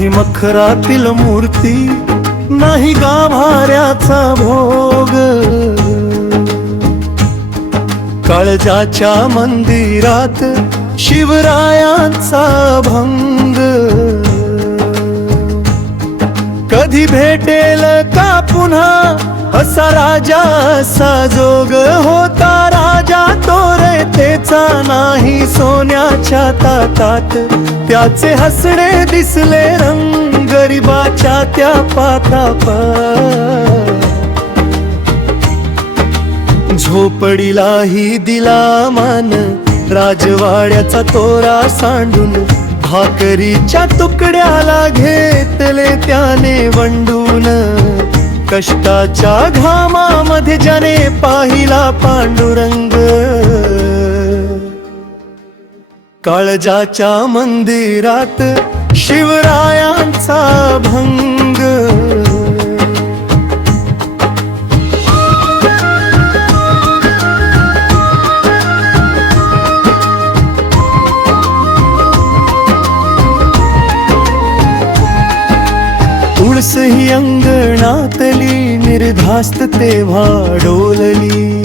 नाही मखरातील मूर्ती नाही गाभाऱ्याचा भोग. काळजाच्या मंदिरात शिवरायांचा भंग. कधी भेटेल का पुन्हा? असा राजा असा जोग होता राजा तो रे तेचा नाही सोन्याच्या तातात त्याचे हसणे दिसले रंग गरीबाच्या त्या पाताप. झोपडीलाही दिला मान राजवाड्याचा तोरा सांडून. भाकरीच्या तुकड्याला घेतले त्याने वंडून. कष्टाच्या घामामध्ये ज्याने पाहिला पांडुरंग. काळजाच्या मंदिरात शिवरायांचा भंग. तुळस ही अंगणातली निर्धास्त तेव्हा डोलली.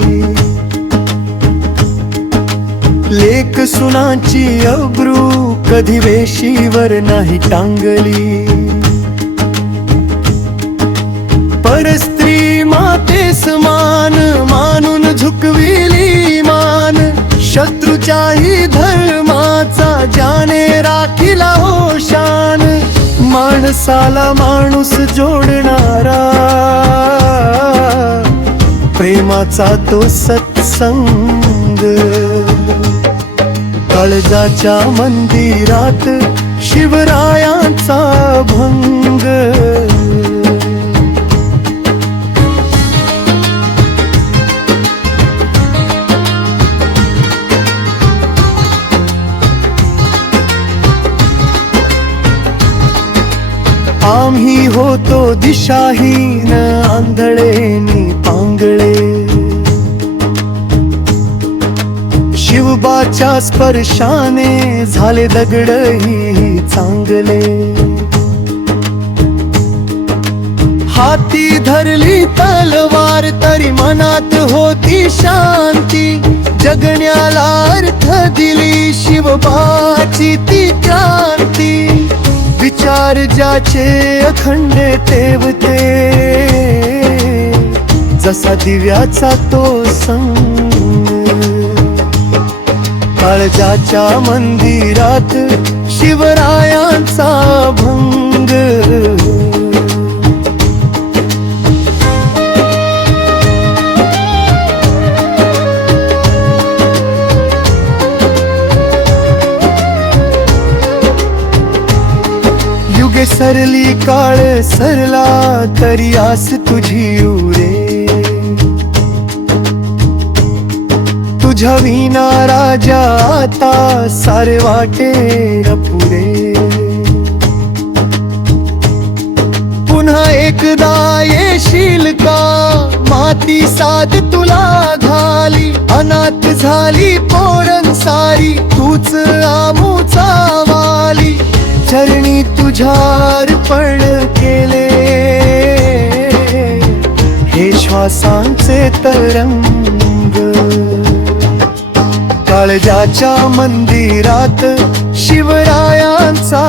लेख सुनाची अब्रू कधी वेशीवर नाही टांगली. परस्त्री माते समान मानून झुकविली मान. शत्रूच्याही धर्माचा ज्याने राखिला हो शान. माणसाला माणूस जोडणारा. प्रेमाचा तो सत्संग. काळजाच्या मंदिरात शिवरायांचा भंग. आम्ही होतो दिशाहीन आंधळे शिवबाच्या स्पर्शाने झाले दगडही चांगले. हाती धरली तलवार तरी मनात होती शांती. जगण्याला अर्थ दिली शिवबाची ती क्रांती. विचार ज्याचे अखंड तेवते जसा दिव्याचा तो संग. काळजाच्या मंदिरात शिवरायांचा भंग. युगे सरली काळ सरला तरी आस तुझी उरे. तुझ्या विना राजा आता सारे वाटे अपुरे पुन्हा एकदा येशील का? माती साध तुला घाली अनाथ झाली पोरण सारी तूच आमूचा वाली. चरणी तुझार पण केले. हे श्वासांचे तरंग काळजाच्या मंदिरात शिवरायांचा